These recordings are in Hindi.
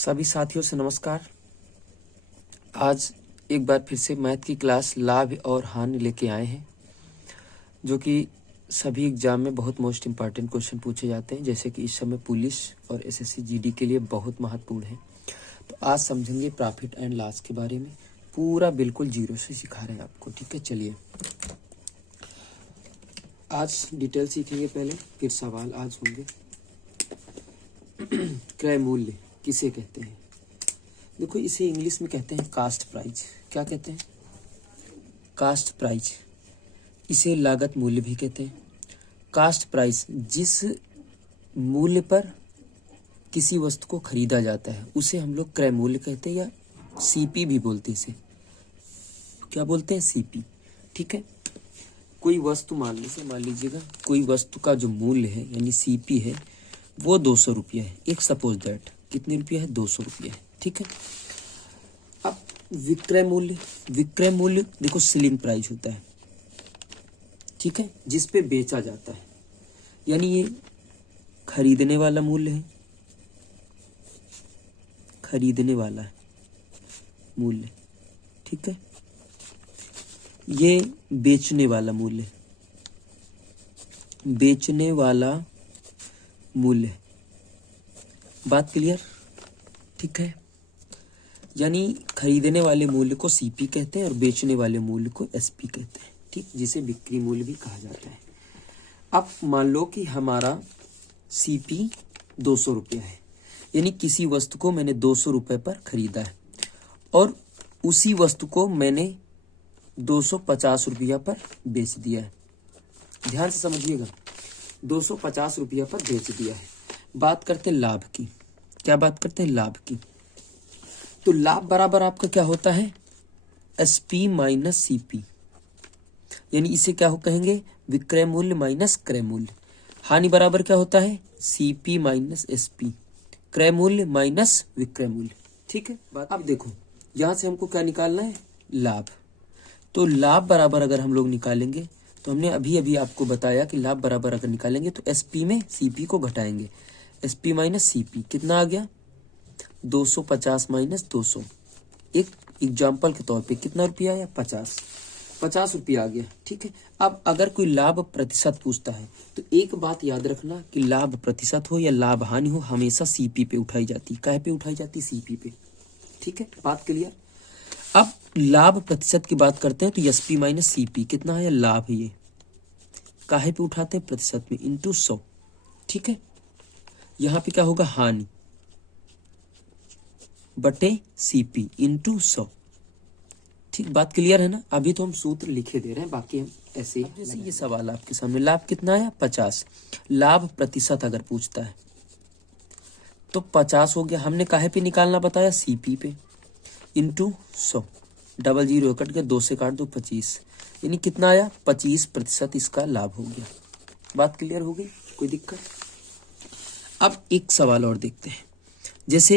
सभी साथियों से नमस्कार। आज एक बार फिर से मैथ की क्लास लाभ और हानि लेके आए हैं, जो कि सभी एग्जाम में बहुत मोस्ट इम्पॉर्टेंट क्वेश्चन पूछे जाते हैं, जैसे कि इस समय पुलिस और एसएससी जीडी के लिए बहुत महत्वपूर्ण है। तो आज समझेंगे प्रॉफिट एंड लॉस के बारे में, पूरा बिल्कुल जीरो से सिखा रहे हैं आपको। ठीक है, चलिए आज डिटेल सीखेंगे पहले, फिर सवाल आज होंगे। क्रय मूल्य किसे कहते हैं? देखो, इसे इंग्लिश में कहते हैं कास्ट प्राइस। क्या कहते हैं? Cost price. इसे लागत मूल्य भी कहते हैं। कास्ट प्राइस, जिस मूल्य पर किसी वस्तु को खरीदा जाता है उसे हम लोग क्रय मूल्य कहते हैं, या सीपी भी बोलते हैं इसे। क्या बोलते हैं? सीपी। ठीक है, कोई वस्तु मान लीजिएगा कोई वस्तु का जो मूल्य है यानी सीपी है वो 200 रुपया है। एक सपोज दैट कितने रुपया है? 200 रुपया है। ठीक है, अब विक्रय मूल्य देखो सेलिंग प्राइस होता है। ठीक है, जिस पे बेचा जाता है, यानी ये खरीदने वाला मूल्य है, खरीदने वाला मूल्य। ठीक है, ये बेचने वाला मूल्य, बेचने वाला मूल्य। बात क्लियर? ठीक है, यानी खरीदने वाले मूल्य को सीपी कहते हैं और बेचने वाले मूल्य को एसपी कहते हैं। ठीक, जिसे बिक्री मूल्य भी कहा जाता है। अब मान लो कि हमारा सीपी 200 रुपया है, यानी किसी वस्तु को मैंने 200 रुपये पर खरीदा है और उसी वस्तु को मैंने 250 रुपया पर बेच दिया है। ध्यान से समझिएगा, 250 रुपया पर बेच दिया है। बात करते हैं लाभ की। क्या बात करते हैं? लाभ की। तो लाभ बराबर आपका क्या होता है? एसपी माइनस सीपी, यानी इसे क्या हो कहेंगे? विक्रय मूल्य माइनस क्रय मूल्य। हानि बराबर क्या होता है? सीपी माइनस एसपी, क्रय मूल्य माइनस विक्रय मूल्य। ठीक है, बात अब देखो, यहां से हमको क्या निकालना है? लाभ। तो लाभ बराबर अगर हम लोग निकालेंगे, तो हमने अभी अभी आपको बताया कि लाभ बराबर अगर निकालेंगे तो एसपी में सीपी को घटाएंगे। एसपी माइनस सीपी कितना आ गया? 250 माइनस 200। एक एग्जाम्पल के तौर पे कितना रुपया आया? 50 रुपया आ गया। ठीक है, अब अगर कोई लाभ प्रतिशत पूछता है तो एक बात याद रखना कि लाभ प्रतिशत हो या लाभ हानि हो, हमेशा सीपी पे उठाई जाती। काहे पे उठाई जाती? सीपी पे। ठीक है, बात क्लियर? अब लाभ प्रतिशत की बात करते हैं तो एसपी माइनस सीपी कितना है? लाभ है, ये काहे पे उठाते हैं? प्रतिशत में, इंटू 100। ठीक है, यहां पे क्या होगा? हानि बटे सीपी इंटू 100। ठीक, बात क्लियर है ना? अभी तो हम सूत्र लिखे दे रहे हैं, बाकी हम ऐसे ही। जैसे ये सवाल आपके सामने, लाभ कितना है? 50। लाभ प्रतिशत अगर पूछता है तो 50 हो गया। हमने काहे पे निकालना बताया? सीपी पे, इंटू 100। डबल जीरो कट गया, 2 से काट दो 25, यानी कितना आया? 25% इसका लाभ हो गया। बात क्लियर हो गई? कोई दिक्कत? अब एक सवाल और देखते हैं। जैसे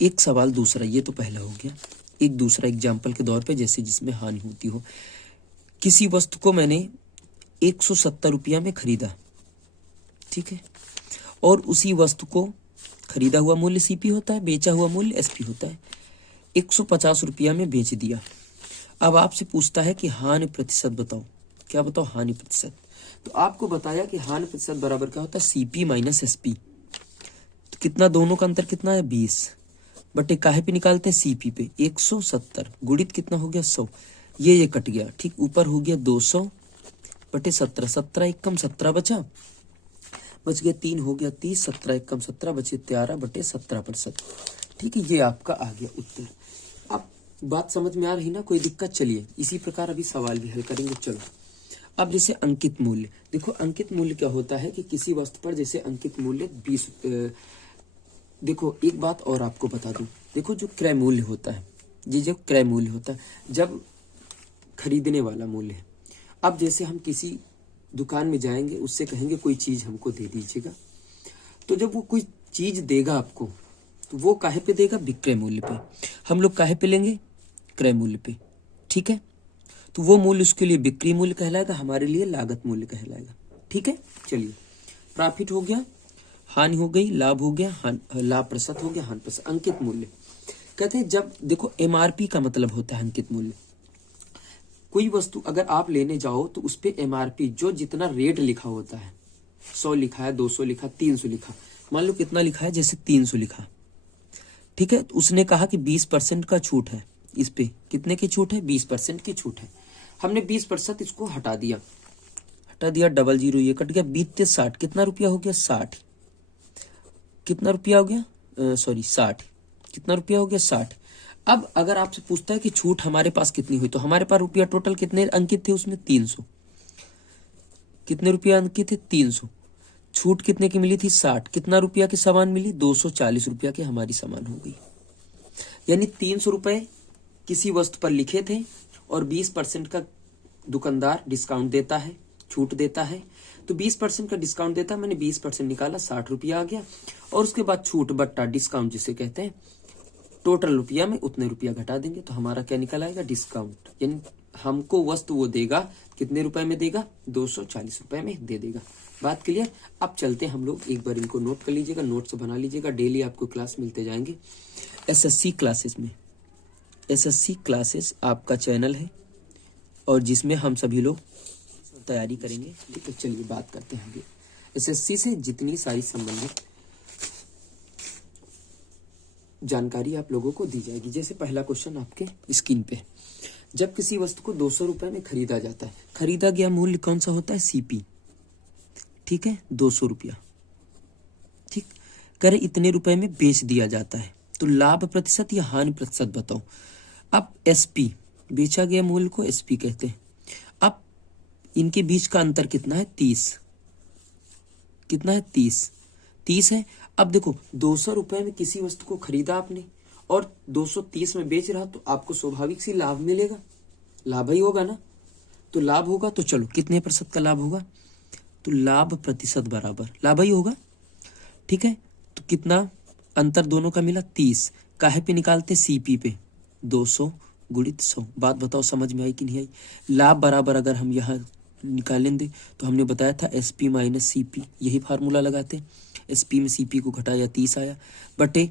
एक सवाल दूसरा, ये तो पहला हो गया। एक दूसरा एग्जाम्पल के तौर पे, जैसे जिसमें हानि होती हो। किसी वस्तु को मैंने 170 रुपया में खरीदा। ठीक है, और उसी वस्तु को खरीदा हुआ मूल्य सीपी होता है, बेचा हुआ मूल्य एसपी होता है। 150 रुपया में बेच दिया। अब आपसे पूछता है कि हानि प्रतिशत बताओ। क्या बताओ? हानि प्रतिशत। तो आपको बताया कि हानि प्रतिशत बराबर क्या होता है? CP minus SP. तो कितना, दोनों का अंतर कितना है? 20 बटे काहे पे निकालते हैं? सीपी पे। 170 गुणित कितना हो गया? 100। ये कट गया। ठीक, ऊपर हो गया 200 बटे 17। 17 एकम 17 बच गया 3 हो गया 30। 17 एकम 17 बचे 13 बटे 17%। ठीक है, ये आपका आ गया उत्तर। अब बात समझ में आ रही ना? कोई दिक्कत? चलिए इसी प्रकार अभी सवाल भी हल करेंगे। चलो, अब जैसे अंकित मूल्य। देखो, अंकित मूल्य क्या होता है कि किसी वस्तु पर जैसे अंकित मूल्य 20। देखो, एक बात और आपको बता दूं। देखो, जो क्रय मूल्य होता है, ये जो क्रय मूल्य होता है, जब खरीदने वाला मूल्य है। अब जैसे हम किसी दुकान में जाएंगे, उससे कहेंगे कोई चीज हमको दे दीजिएगा, तो जब वो कोई चीज देगा आपको, तो वो काहे पे देगा? विक्रय मूल्य पे। हम लोग काहे पे लेंगे? क्रय मूल्य पे। ठीक है, तो वो मूल्य उसके लिए बिक्री मूल्य कहलाएगा, हमारे लिए लागत मूल्य कहलाएगा। ठीक है, चलिए प्रॉफिट हो गया, हानि हो गई, लाभ हो गया, लाभ प्रतिशत हो गया, हानि प्रतिशत। अंकित मूल्य कहते हैं जब देखो एमआरपी का मतलब होता है अंकित मूल्य। कोई वस्तु अगर आप लेने जाओ तो उस पे एमआरपी जो जितना रेट लिखा होता है, 100 लिखा है, 200 लिखा, 300 लिखा, मान लो कितना लिखा है, जैसे 300 लिखा, ठीक है। तो उसने कहा कि 20% का छूट है इस पे। कितने की छूट है? 20% की छूट है। हमने 20% इसको हटा दिया, डबल जीरो ये कट गया, 20 कितना रुपया हो गया? 60। कितना रुपया हो गया? सॉरी 60। कितना रुपया हो गया? 60। अब अगर आपसे पूछता है कि छूट हमारे पास कितनी हुई, तो हमारे पास रुपया टोटल कितने अंकित थे उसमें? 300। कितने रुपया अंकित थे? 300। छूट कितने की मिली थी? 60। कितना रुपया की सामान मिली? 240 रुपया की हमारी सामान हो गई। यानी 300 रुपए किसी वस्तु पर लिखे थे और 20% का दुकानदार डिस्काउंट देता है, छूट देता है। तो 20% का डिस्काउंट देता है, मैंने 20% निकाला, 60 रुपया आ गया। और उसके बाद छूट बट्टा डिस्काउंट जिसे कहते हैं, टोटल रुपया में उतने रुपया घटा देंगे तो हमारा क्या निकल आएगा? डिस्काउंट। यानी हमको वस्तु वो देगा, कितने रुपए में देगा? 240 रुपए में दे देगा। बात क्लियर? अब चलते हैं हम लोग, एक बार इनको नोट कर लीजिएगा, नोट्स बना लीजिएगा, डेली आपको क्लास मिलते जाएंगे एसएससी क्लासेस में। एसएससी क्लासेस आपका चैनल है और जिसमें हम सभी लोग तैयारी करेंगे, ठीक है। चलिए बात करते हैं आगे। एसएससी से जितनी सारी संबंधित जानकारी आप लोगों को दी जाएगी। जैसे पहला क्वेश्चन आपके स्क्रीन पे, जब किसी वस्तु को 200 रुपए में खरीदा जाता है, खरीदा गया मूल्य कौन सा होता है? सीपी, ठीक है, 200 रुपया, ठीक। करे इतने रुपए में बेच दिया जाता है, तो लाभ प्रतिशत या हानि प्रतिशत बताओ। अब एसपी, बेचा गया मूल्य को एसपी कहते हैं। अब इनके बीच का अंतर कितना है? 30। कितना है? 30 है। अब देखो 200 रुपए में किसी वस्तु को खरीदा आपने और 230 में बेच रहा, तो आपको स्वाभाविक सी लाभ मिलेगा, लाभ ही होगा ना। तो लाभ होगा, तो चलो कितने प्रतिशत का लाभ होगा? तो लाभ प्रतिशत बराबर लाभ ही होगा, ठीक है। तो कितना अंतर दोनों का मिला? 30। काहे पे निकालते? सीपी पे। 200 गुणित 100। बात बताओ समझ में आई कि नहीं आई? लाभ बराबर अगर हम यहाँ निकालेंगे तो हमने बताया था एसपी माइनस सीपी, यही फार्मूला लगाते। एसपी में सीपी को घटाया 30 आया, बटे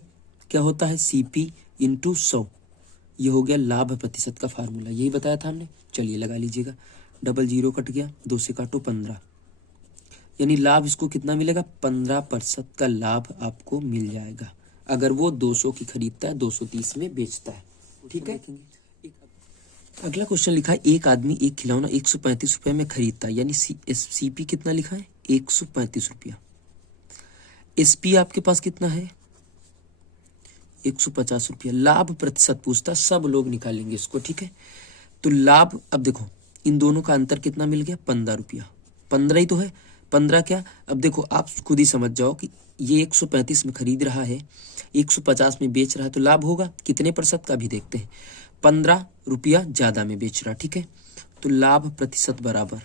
क्या होता है? CP into 100। ये हो गया लाभ प्रतिशत का फार्मूला, यही बताया था हमने। चलिए लगा लीजिएगा, डबल जीरो कट गया, 2 से काटो 15, यानी लाभ इसको कितना मिलेगा? 15% का लाभ आपको मिल जाएगा अगर वो 200 की खरीदता है, 230 में बेचता है, ठीक है। अगला क्वेश्चन लिखा है, एक आदमी एक खिलौना 135 रुपए में खरीदता है, यानी सीपी कितना लिखा है? 135 रुपया। एसपी आपके पास कितना है? 150 रुपया। लाभ प्रतिशत पूछता, सब लोग निकालेंगे इसको, ठीक है। तो लाभ, अब देखो इन दोनों का अंतर कितना मिल गया? 15 रुपया। 15 ही तो है। 15 क्या? अब देखो आप खुद ही समझ जाओ कि ये 135 में खरीद रहा है, 150 में बेच रहा है, तो लाभ होगा कितने प्रतिशत का भी देखते हैं। 15 रुपया ज्यादा में बेच रहा, ठीक है। तो लाभ प्रतिशत बराबर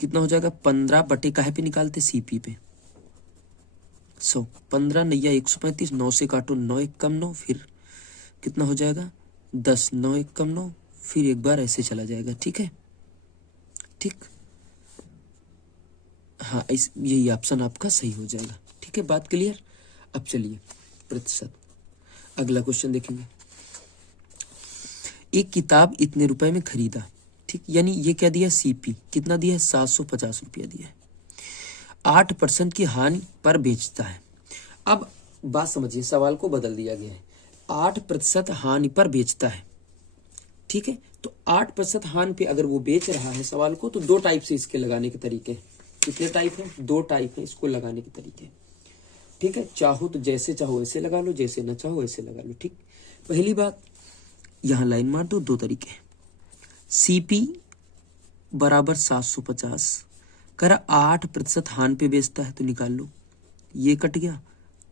कितना हो जाएगा? 15 बटे काहे पे निकालते? सीपी पे। 100। 15 नैया 135, 9 से काटो 9 एक कम 9, फिर कितना हो जाएगा? 10, 9 एक कम 9, फिर एक बार ऐसे चला जाएगा, ठीक है, ठीक। हाँ, यही ऑप्शन आपका सही हो जाएगा, ठीक है। बात क्लियर? अब चलिए प्रतिशत, अगला क्वेश्चन देखेंगे। एक किताब इतने रुपए में खरीदा, ठीक, यानी ये क्या दिया? सीपी कितना दिया है? 750 रुपया दिया है। 8% की हानि पर बेचता है। अब बात समझिए, सवाल को बदल दिया गया है, 8% हानि पर बेचता है, ठीक है। तो 8% हानि पे अगर वो बेच रहा है सवाल को, तो 2 टाइप से इसके लगाने के तरीके। कितने टाइप है? 2 टाइप है इसको लगाने के तरीके, ठीक है। चाहो तो जैसे चाहो ऐसे लगा लो, जैसे ना चाहो ऐसे लगा लो, ठीक। पहली बात, यहां लाइन मार दो, 2 तरीके। सीपी बराबर 750 करा, 8% हानि पे बेचता है, तो निकाल लो, ये कट गया।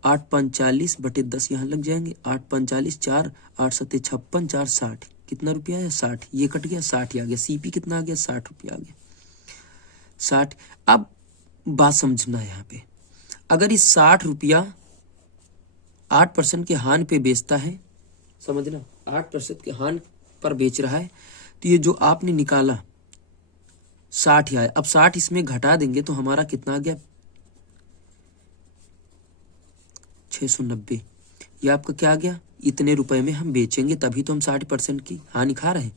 8 5 40 बटे 10 यहाँ लग जाएंगे, 8 5 40, 4 8 7 56, 4 60, कितना रुपया है? 60, ये कट गया, 60 ही आ गया। सीपी कितना आ गया? 60 रुपया आ गया, 60। अब बात समझना है यहाँ पे, अगर इस 60 रुपया 8% के हानि पे बेचता है, समझना 8% के हानि पर बेच रहा है, तो ये जो आपने निकाला 60 आया। अब 60 इसमें घटा देंगे तो हमारा कितना आ गया? 690, ये आपका क्या आ गया, इतने रुपए में हम बेचेंगे, तभी तो हम 60% की हानि खा रहे हैं,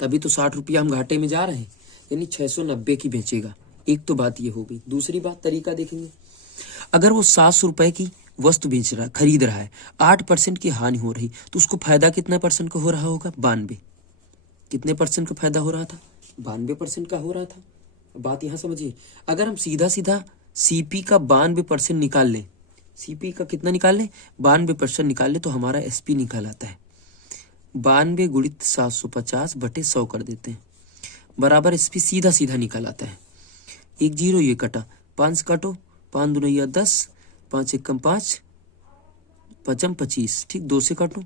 तभी तो 60 रुपया हम घाटे में जा रहे हैं, यानी 690 की बेचेगा। एक तो बात ये हो गई। दूसरी बात तरीका देखेंगे, अगर वो 700 रुपए की वस्तु बेच रहा, खरीद रहा है, 8% की हानि हो रही, तो उसको फायदा कितना परसेंट का हो रहा होगा, 92। कितने परसेंट का फायदा हो रहा था, 92% का हो रहा था। बात यहां समझिए, अगर हम सीधा सीधा सीपी का 92% निकाल लें, सीपी का कितना निकाल लें, 92% निकाल लें, तो हमारा एसपी निकाल आता है 92 गुणित 750 बटे 100 कर देते हैं, बराबर एसपी सीधा सीधा निकल आता है। एक जीरो ये कटा, 5 काटो, 5 दूना 10, 5 एकम 5, 5 25, ठीक, 2 से काटो,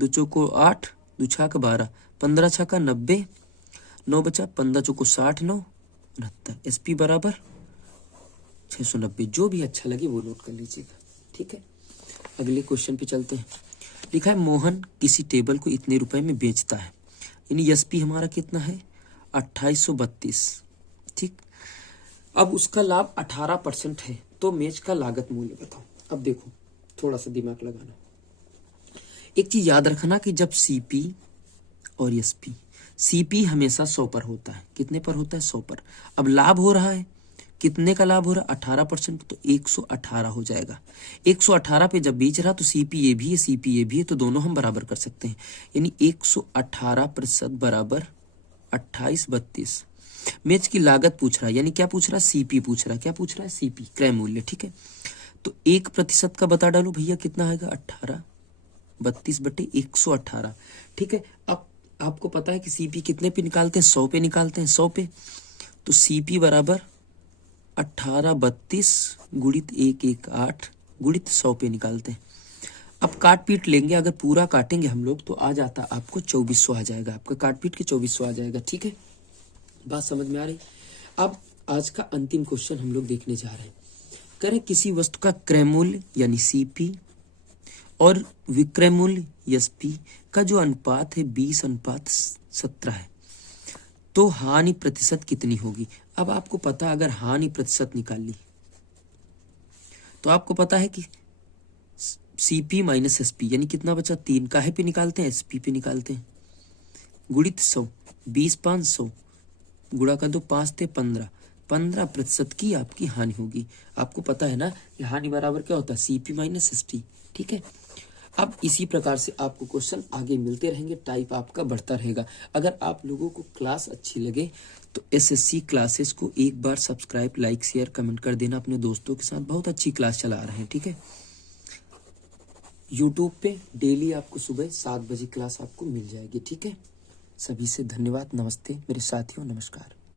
2 चौको 8, 2 छाक 12, 15 छाका 90, 9 बचा, 15 चौको 60, 9 69, एसपी बराबर 690। जो भी अच्छा लगे वो नोट कर लीजिएगा, ठीक है। अगले क्वेश्चन पे चलते हैं। लिखा है मोहन किसी टेबल को इतने रुपए में बेचता है, यानी एसपी हमारा कितना है, 2832, ठीक। अब उसका लाभ 18% है, तो मेज का लागत मूल्य बताओ। अब देखो, थोड़ा सा दिमाग लगाना। एक चीज याद रखना कि जब सीपी और एसपी, सीपी हमेशा 100 पर होता है, कितने पर होता है, 100 पर। अब लाभ हो रहा है, कितने का लाभ हो रहा है, 18%, तो 118 हो जाएगा। 118 पे जब बेच रहा तो सीपी ये भी है, सीपी ये भी है, तो दोनों हम बराबर कर सकते हैं, यानी 118% बराबर 2832। मेज की लागत पूछ रहा है, यानी क्या पूछ रहा है, सीपी पूछ रहा है, क्या पूछ रहा है, सीपी, क्रय मूल्य, ठीक है। तो 1% का बता डालो भैया, कितना आएगा, 1832 बटे 118, ठीक है। अब आपको पता है कि सीपी कितने पे निकालते हैं, 100 पे निकालते हैं, 100 पे, तो सीपी बराबर 1832 गुणित 118 गुणित 100 पे निकालते हैं। अब काट पीट लेंगे, अगर पूरा काटेंगे हम लोग तो आ जाता आपको 2400 आ जाएगा, आपका काट पीट के 2400 आ जाएगा, ठीक है। बात समझ में आ रही। अब आज का अंतिम क्वेश्चन हम लोग देखने जा रहे हैं। करें किसी वस्तु का क्रय मूल्य यानी सीपी और विक्रय मूल्य एसपी का जो अनुपात है 20:17 है, तो हानि प्रतिशत कितनी होगी। अब आपको पता, अगर हानि प्रतिशत निकाल ली तो आपको पता है कि सीपी माइनस एसपी, यानी कितना बचा, 3, काहे पे निकालते हैं, एसपी पे निकालते हैं, गुणित 100, 20 500 गुणा कर दो, 5 × 15, 15% की आपकी हानि होगी। आपको पता है ना कि हानि बराबर क्या होता है, सीपी माइनस एसपी, ठीक है। अब इसी प्रकार से आपको क्वेश्चन आगे मिलते रहेंगे, टाइप आपका बढ़ता रहेगा। अगर आप लोगों को क्लास अच्छी लगे तो एसएससी क्लासेस को एक बार सब्सक्राइब, लाइक, शेयर, कमेंट कर देना अपने दोस्तों के साथ। बहुत अच्छी क्लास चला रहे हैं, ठीक है। यूट्यूब पे डेली आपको सुबह 7 बजे क्लास आपको मिल जाएगी, ठीक है। सभी से धन्यवाद, नमस्ते मेरे साथियों, नमस्कार।